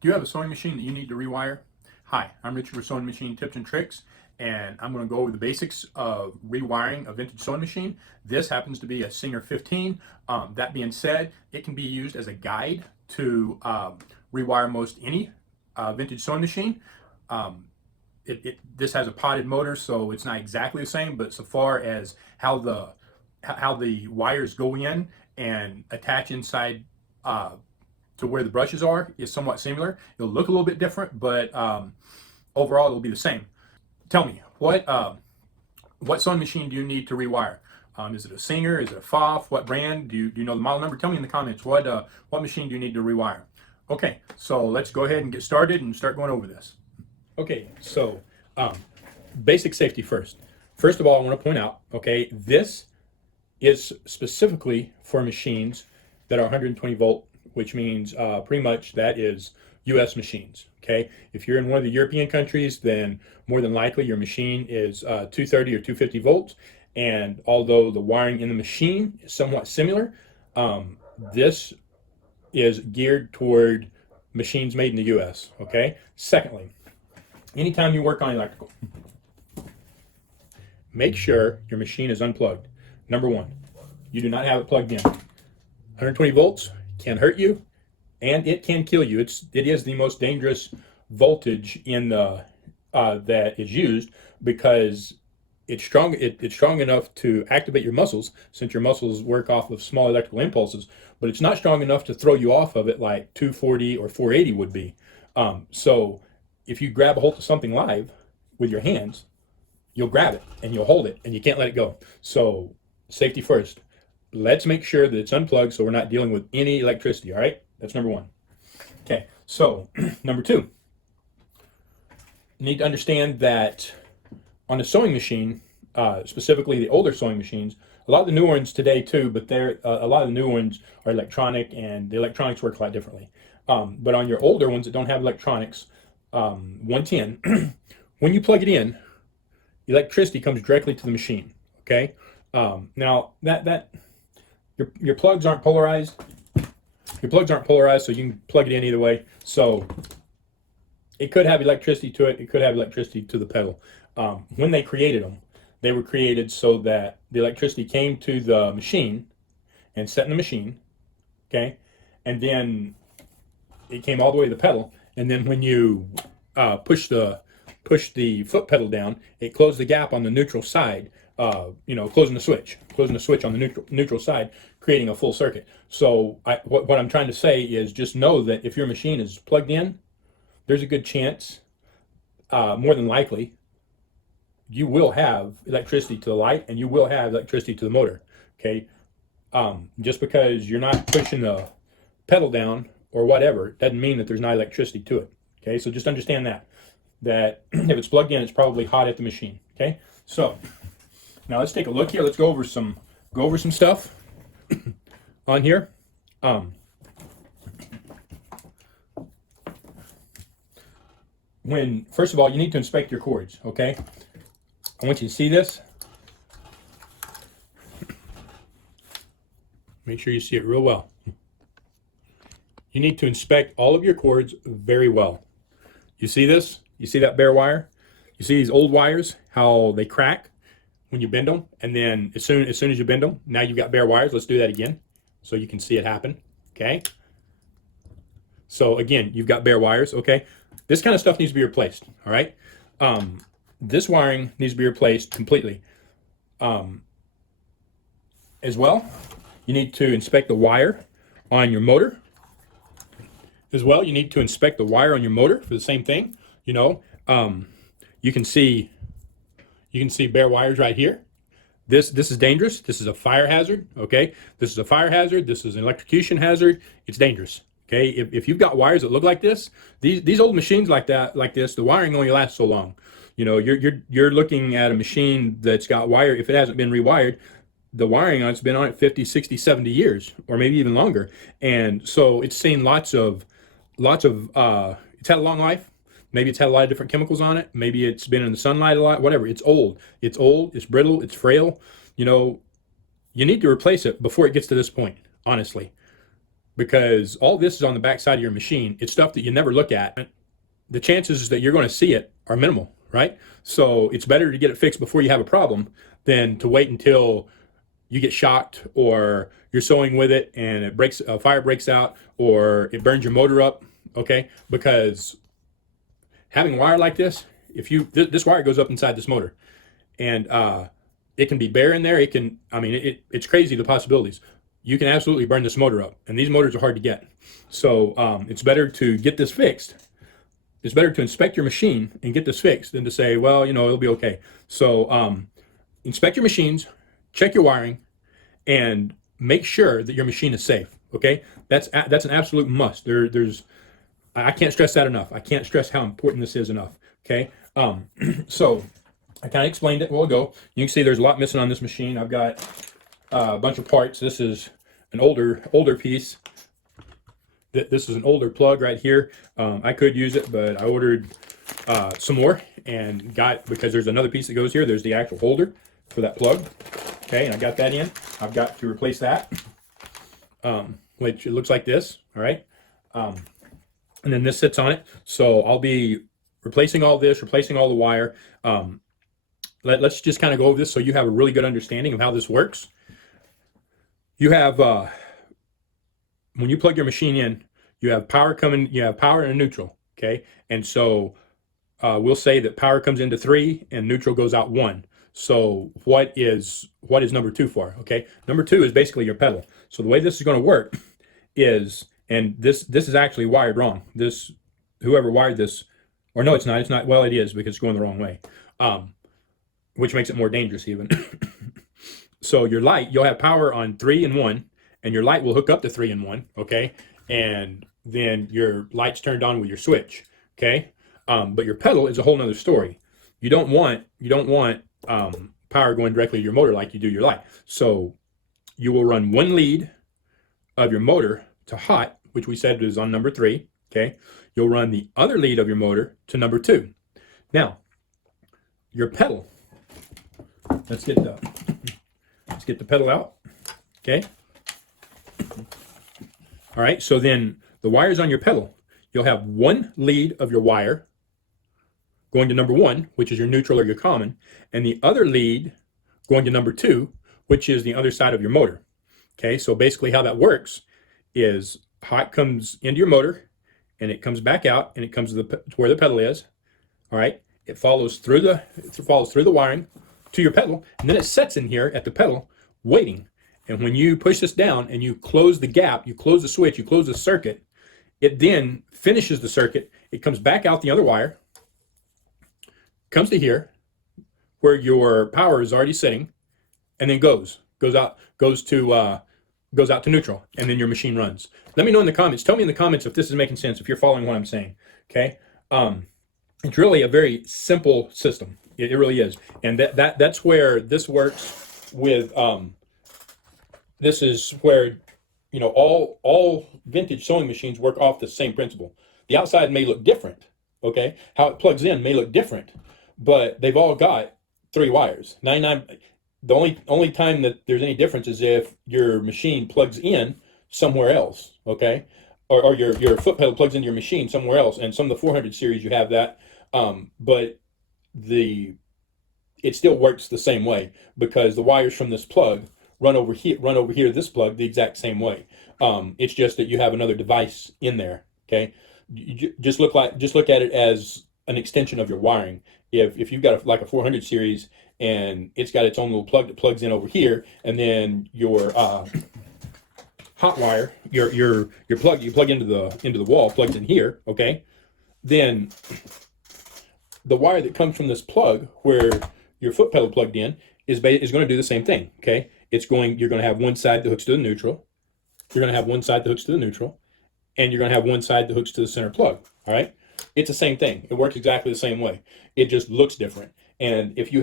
Do you have a sewing machine that you need to rewire? Hi, I'm Richard with Sewing Machine Tips and Tricks, and I'm going to go over the basics of rewiring a vintage sewing machine. This happens to be a Singer 15. That being said, it can be used as a guide to rewire most any vintage sewing machine. This has a potted motor, so it's not exactly the same, but so far as how the wires go in and attach inside to where the brushes are is somewhat similar. It'll look a little bit different, but overall it'll be the same. Tell me, what sewing machine do you need to rewire? Is it a Singer? Is it a FOF? What brand? Do you know the model number? Tell me in the comments what machine do you need to rewire? Okay, so let's go ahead and get started and start going over this. Okay, so basic safety first. First of all, I want to point out, okay, this is specifically for machines that are 120 volt, which means pretty much that is US machines, okay? If you're in one of the European countries, then more than likely your machine is 230 or 250 volts, and although the wiring in the machine is somewhat similar, this is geared toward machines made in the US, okay? Secondly, anytime you work on electrical, make sure your machine is unplugged. Number one, you do not have it plugged in. 120 volts can hurt you, and it can kill you. It is the most dangerous voltage in the that is used because it's strong. It's strong enough to activate your muscles, since your muscles work off of small electrical impulses, but it's not strong enough to throw you off of it like 240 or 480 would be. So if you grab a hold of something live with your hands, you'll grab it and you'll hold it and you can't let it go. So safety first. Let's make sure that it's unplugged so we're not dealing with any electricity, all right? That's number one. Okay, so number two, you need to understand that on a sewing machine, specifically the older sewing machines, a lot of the new ones today too, but a lot of the new ones are electronic, and the electronics work a lot differently. But on your older ones that don't have electronics, 110, when you plug it in, electricity comes directly to the machine, okay? Now, your plugs aren't polarized. Your plugs aren't polarized, so you can plug it in either way. So it could have electricity to it. It could have electricity to the pedal. When they created them, they were created so that the electricity came to the machine and set in the machine, okay? And then it came all the way to the pedal. And then when you push the foot pedal down, it closed the gap on the neutral side, closing the switch on the neutral side, creating a full circuit. So what I'm trying to say is just know that if your machine is plugged in, there's a good chance, more than likely, you will have electricity to the light and you will have electricity to the motor, okay? Just because you're not pushing the pedal down or whatever doesn't mean that there's not electricity to it, okay? So just understand that if it's plugged in, it's probably hot at the machine, okay? So now let's take a look here. Let's go over some stuff on here. First of all, you need to inspect your cords, okay? I want you to see this. Make sure you see it real well. You need to inspect all of your cords very well. You see this? You see that bare wire? You see these old wires, how they crack when you bend them? And then as soon as you bend them, now you've got bare wires. Let's do that again so you can see it happen, okay? So again, you've got bare wires, okay? This kind of stuff needs to be replaced, all right? This wiring needs to be replaced completely. As well, you need to inspect the wire on your motor. As well, you need to inspect the wire on your motor for the same thing. You can see bare wires right here. This is dangerous. This is a fire hazard, okay? This is a fire hazard. This is an electrocution hazard. It's dangerous, okay? If you've got wires that look like this, these old machines like this, the wiring only lasts so long. You're looking at a machine that's got wire. If it hasn't been rewired, the wiring on it's been on it 50, 60, 70 years, or maybe even longer. And so it's seen lots of it's had a long life. Maybe it's had a lot of different chemicals on it. Maybe it's been in the sunlight a lot, whatever. It's old, it's brittle, it's frail. You need to replace it before it gets to this point, honestly. because all this is on the back side of your machine. It's stuff that you never look at. The chances that you're going to see it are minimal, right? So it's better to get it fixed before you have a problem than to wait until you get shocked, or you're sewing with it and it breaks, a fire breaks out, or it burns your motor up. Okay, because having wire like this, if you this wire goes up inside this motor, and it can be bare in there. It can, I mean, it's crazy the possibilities. You can absolutely burn this motor up, and these motors are hard to get. So it's better to get this fixed. It's better to inspect your machine and get this fixed than to say, well, you know, it'll be okay. So inspect your machines, check your wiring, and make sure that your machine is safe. Okay, that's an absolute must. There's I can't stress that enough. I can't stress how important this is enough. Okay, so I kind of explained it a while ago. You can see there's a lot missing on this machine. I've got a bunch of parts. This is an older piece. This is an older plug right here. I could use it, but I ordered some more and got, because there's another piece that goes here. There's the actual holder for that plug. Okay, and I got that in. I've got to replace that, which it looks like this. All right, and then this sits on it. So I'll be replacing all this, replacing all the wire. Let's just kind of go over this so you have a really good understanding of how this works. You have when you plug your machine in, you have power coming, you have power and a neutral. Okay, and so we'll say that power comes into 3 and neutral goes out 1. So what is number 2 for? Okay, number 2 is basically your pedal. So the way this is going to work is, and this is actually wired wrong. This, whoever wired this, or no, it's not. It's not. Well, it is, because it's going the wrong way, which makes it more dangerous even. So your light, you'll have power on 3 and 1, and your light will hook up to 3 and 1. Okay, and then your light's turned on with your switch. Okay, but your pedal is a whole nother story. You don't want power going directly to your motor like you do your light. So you will run one lead of your motor to hot, which we said is on number 3. Okay, you'll run the other lead of your motor to number 2. Now, your pedal. Let's get the pedal out. Okay. All right. So then the wires on your pedal, you'll have one lead of your wire going to number 1, which is your neutral or your common, and the other lead going to number 2, which is the other side of your motor. Okay, so basically how that works is hot comes into your motor, and it comes back out, and it comes to where the pedal is. All right, it follows through the wiring to your pedal, and then it sets in here at the pedal waiting. And when you push this down and you close the gap, you close the switch, you close the circuit, it then finishes the circuit. It comes back out the other wire, comes to here where your power is already sitting, and then goes out to neutral, and then your machine runs. Let me know in the comments. Tell me in the comments if this is making sense, if you're following what I'm saying. Okay, it's really a very simple system. It really is, and that's where this works with. This is where, you know, all vintage sewing machines work off the same principle. The outside may look different. Okay, how it plugs in may look different, but they've all got 3 wires. 99. The only time that there's any difference is if your machine plugs in somewhere else. Okay, or your foot pedal plugs into your machine somewhere else. And some of the 400 series you have that, but it still works the same way, because the wires from this plug run over here this plug the exact same way. It's just that you have another device in there. Okay, just look at it as an extension of your wiring. If you've got like a 400 series and it's got its own little plug that plugs in over here, and then your hot wire, your plug you plug into the wall plugs in here. Okay, then the wire that comes from this plug where your foot pedal plugged in is going to do the same thing. Okay, you're going to have one side that hooks to the neutral. You're going to have one side that hooks to the neutral, and you're going to have one side that hooks to the center plug. All right, it's the same thing. It works exactly the same way. It just looks different. And if you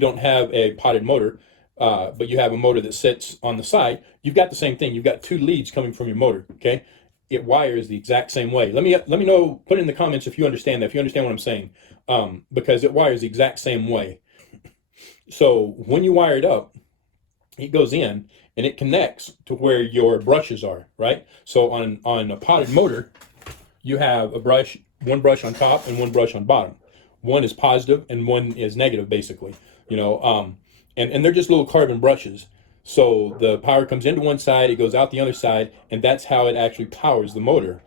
don't have a potted motor, but you have a motor that sits on the side, you've got the same thing. You've got 2 leads coming from your motor. Okay, it wires the exact same way. Let me know. Put in the comments if you understand that. If you understand what I'm saying, because it wires the exact same way. So when you wire it up, it goes in and it connects to where your brushes are, right? So on a potted motor, you have a brush, one brush on top and one brush on bottom. One is positive and one is negative, basically. You know, and they're just little carbon brushes. So the power comes into one side, it goes out the other side, and that's how it actually powers the motor.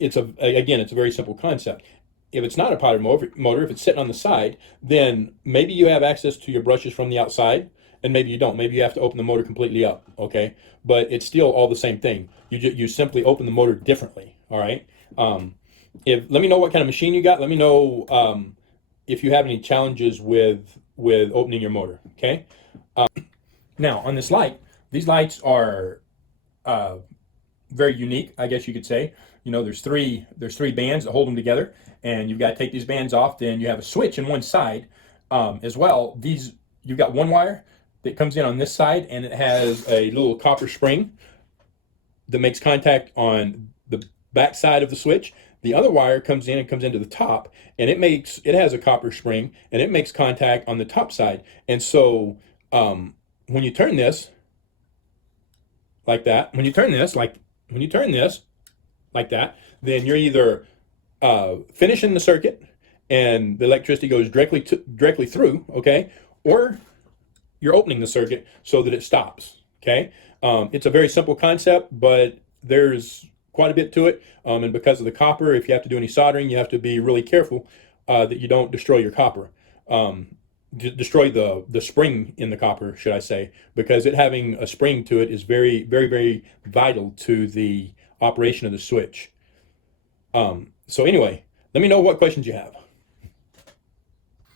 It's again, it's a very simple concept. If it's not a powered motor, if it's sitting on the side, then maybe you have access to your brushes from the outside, and maybe you don't. Maybe you have to open the motor completely up. Okay, but it's still all the same thing. You simply open the motor differently. All right. If Let me know what kind of machine you got. Let me know if you have any challenges with opening your motor. Okay. Now on this light, these lights are very unique, I guess you could say. You know, there's three bands that hold them together, and you've got to take these bands off. Then you have a switch in one side as well. You've got one wire that comes in on this side, and it has a little copper spring that makes contact on the back side of the switch. The other wire comes in and comes into the top, and it has a copper spring, and it makes contact on the top side. And so when you turn this like that, when you turn this like that, then you're either finishing the circuit and the electricity goes directly through, okay, or you're opening the circuit so that it stops. Okay, it's a very simple concept, but there's quite a bit to it. And because of the copper, if you have to do any soldering, you have to be really careful that you don't destroy your copper. Destroy the spring in the copper, should I say, because it having a spring to it is very, very, very vital to the operation of the switch. So anyway, let me know what questions you have.